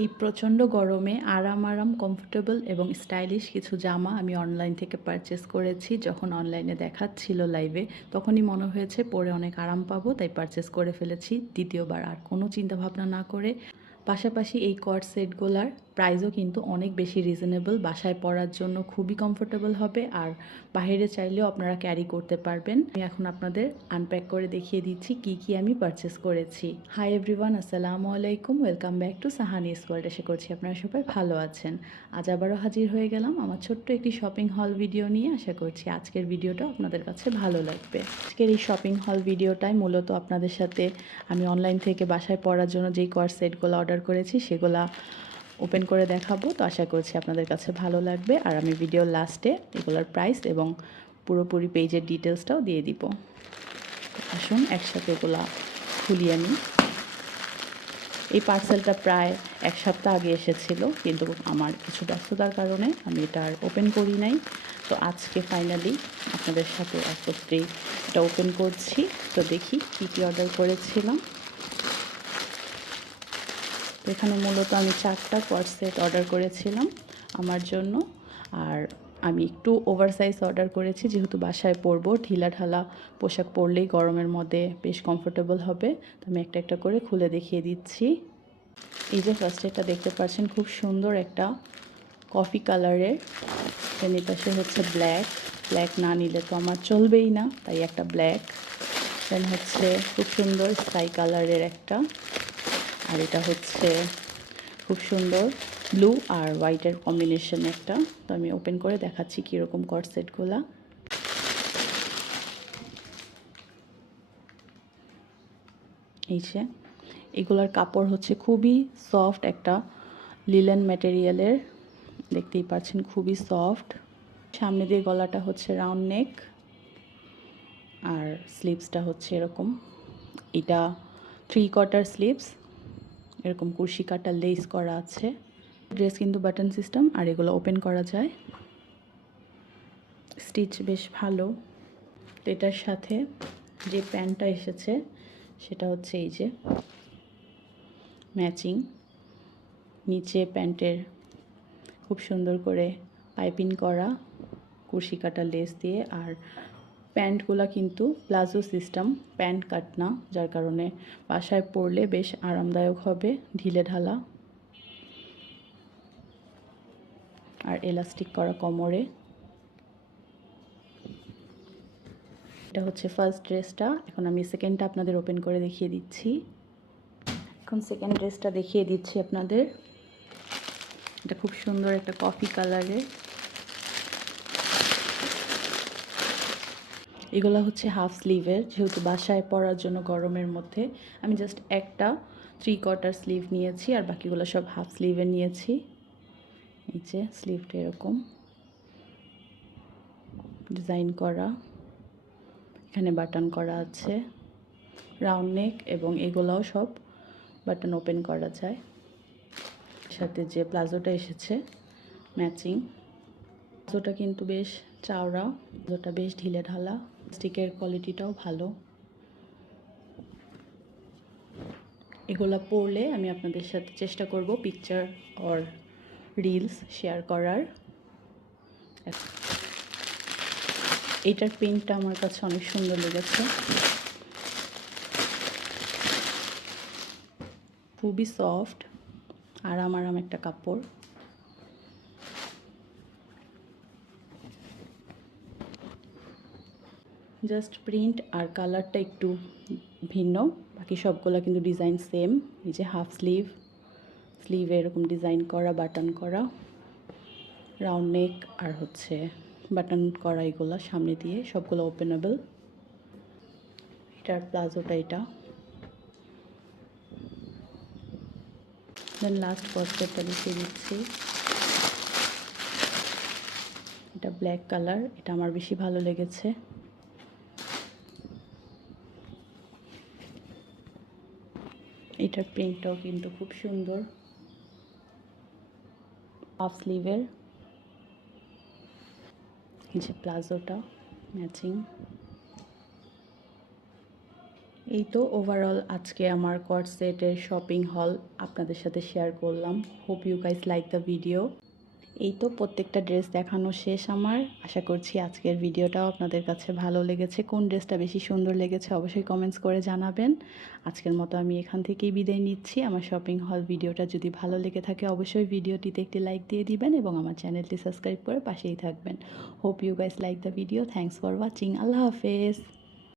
এই প্রচণ্ড গরমে আরাম আরাম কমফোর্টেবল এবং স্টাইলিশ কিছু জামা আমি অনলাইন থেকে পারচেস করেছি। যখন অনলাইনে দেখাচ্ছিল লাইভে তখনই মনে হয়েছে পরে অনেক আরাম পাবো, তাই পারচেস করে ফেলেছি। দ্বিতীয়বার আর কোনো চিন্তাভাবনা না করে। পাশাপাশি এই কট সেটগুলার প্রাইসও কিন্তু অনেক বেশি রিজনেবল বাসায় পরার জন্য খুবই কমফোর্টেবল হবে আর বাইরে চাইলেও আপনারা ক্যারি করতে পারবেন। আমি এখন আপনাদের আনপ্যাক করে দেখিয়ে দিচ্ছি কি কি আমি পারচেস করেছি। হাই এভরিওয়ান আসসালামু আলাইকুম। Welcome back to Sahani squad আশা করছি আপনারা সবাই ভালো আছেন। আজ আবারও হাজির হয়ে গেলাম আমার ছোট্ট একটি শপিং হল ভিডিও নিয়ে। আশা করছি আজকের ভিডিওটা আপনাদের কাছে ভালো লাগবে। আজকের এই শপিং হল ভিডিওটাই মূলত আপনাদের সাথে আমি অনলাইন থেকে বাসায় পড়ার জন্য যেই কোয়ার সেটগুলো অর্ডার করেছি, সেগুলা ওপেন করে দেখাবো। তো আশা করছি আপনাদের কাছে ভালো লাগবে। আর আমি ভিডিও লাস্টে এগুলোর প্রাইস এবং পুরোপুরি পেজের ডিটেলসটাও দিয়ে দিব। আসুন, একসাথে এগুলা খুলি আমি এই পার্সেলটা প্রায় এক সপ্তাহ আগে এসেছিল, কিন্তু আমার কিছু ব্যস্ততার কারণে আমি এটা আর ওপেন করি নাই। তো আজকে ফাইনালি আপনাদের সাথে একত্রেই এটা ওপেন করছি। তো দেখি কী কী অর্ডার করেছিলাম। তো এখানে মূলত আমি চারটা কট সেট অর্ডার করেছিলাম আমার জন্য। আর আমি একটু ওভারসাইজ অর্ডার করেছি, যেহেতু বাসায় পরবো, ঢিলা ঢালা পোশাক পরলেই গরমের মধ্যে বেশ কমফোর্টেবল হবে। তো আমি একটা একটা করে খুলে দেখিয়ে দিচ্ছি। এই যে ফার্স্ট এটা দেখতে পাচ্ছেন, খুব সুন্দর একটা কফি কালারের দেন পাশে হচ্ছে ব্ল্যাক ব্ল্যাক না নিলে তো আমার চলবেই না, তাই একটা ব্ল্যাক দেন হচ্ছে খুব সুন্দর স্কাই কালারের একটা। আর এটা হচ্ছে খুব সুন্দর ব্লু আর হোয়াইটের কম্বিনেশন একটা। তো আমি ওপেন করে দেখাচ্ছি কীরকম কট সেটগুলা এই যে, এগুলার কাপড় হচ্ছে খুবই সফট একটা লিলেন ম্যাটেরিয়ালের দেখতেই পাচ্ছেন, খুবই সফট সামনে দিয়ে গলাটা হচ্ছে রাউন্ড নেক আর স্লিভসটা হচ্ছে এরকম। এটা থ্রি কোয়ার্টার স্লিভস এরকম কুর্শি কাটা লেস করা আছে। ড্রেস কিন্তু বাটন সিস্টেম আর এগুলো ওপেন করা যায়। স্টিচ বেশ ভালো। তো এটার সাথে যে প্যান্টটা এসেছে, সেটা হচ্ছে এই যে ম্যাচিং নিচে প্যান্টের খুব সুন্দর করে পাইপিং করা কুর্শি কাটা লেস দিয়ে আর প্যান্টগুলো কিন্তু প্লাজো সিস্টেম, প্যান্ট কাট না, যার কারণে বাসায় পরলে বেশ আরামদায়ক হবে, ঢিলে ঢালা। আর এলাস্টিক করা কোমরে। এটা হচ্ছে ফার্স্ট ড্রেসটা এখন আমি সেকেন্ডটা আপনাদের ওপেন করে দেখিয়ে দিচ্ছি। এখন সেকেন্ড ড্রেসটা দেখিয়ে দিচ্ছি আপনাদের। এটা খুব সুন্দর একটা কফি কালারের এগুলো হচ্ছে হাফ স্লিভের যেহেতু বাসায় পরার জন্য গরমের মধ্যে, আমি জাস্ট একটা থ্রি কোয়ার্টার স্লিভ নিয়েছি আর বাকিগুলো সব হাফ স্লিভের নিয়েছি। এই যে স্লিভটা এরকম। ডিজাইন করা। এখানে বাটন করা আছে। রাউন্ড নেক এবং এগুলোও সব বাটন ওপেন করা যায়। সাথে যে প্লাজোটা এসেছে ম্যাচিং প্লাজোটা কিন্তু বেশ চাওড়া যেটা বেশ ঢিলে ঢালা স্টিকের কোয়ালিটিটাও ভালো। এগুলো পড়লে আমি আপনাদের সাথে চেষ্টা করব পিকচার অর রিলস শেয়ার করার। এটার প্রিন্টটা আমার কাছে অনেক সুন্দর লেগেছে। খুবই সফট আরাম আরাম একটা কাপড়। জাস্ট প্রিন্ট আর কালারটা একটু ভিন্ন। বাকি সবগুলো কিন্তু ডিজাইন সেম এই যে হাফ স্লিভ স্লিভে এরকম ডিজাইন করা বাটন করা। রাউন্ড নেক আর হচ্ছে বাটন করা এগুলো সামনে দিয়ে, সবগুলো ওপেনেবল এটার প্লাজোটা এটা। দেন লাস্ট পস্টারটা লিখে দিচ্ছি। এটা ব্ল্যাক কালার এটা আমার বেশি ভালো লেগেছে। এটার প্রিন্টটাও কিন্তু খুব সুন্দর। হাফ স্লিভের যে প্লাজোটা ম্যাচিং এই তো ওভারঅল আজকে আমার কট সেটের শপিং হল আপনাদের সাথে শেয়ার করলাম। Hope you guys like the video এই তো প্রত্যেকটা ড্রেস দেখানো শেষ আমার। আশা করছি আজকের ভিডিওটাও আপনাদের কাছে ভালো লেগেছে। কোন ড্রেসটা বেশি সুন্দর লেগেছে অবশ্যই কমেন্টস করে জানাবেন। আজকের মতো আমি এখান থেকেই বিদায় নিচ্ছি। আমার শপিং হল ভিডিওটা যদি ভালো লেগে থাকে অবশ্যই ভিডিওটিতে একটি লাইক দিয়ে দিবেন এবং আমার চ্যানেলটি সাবস্ক্রাইব করে পাশেই থাকবেন। Hope you guys like the video thanks for watching আল্লাহ হাফেজ।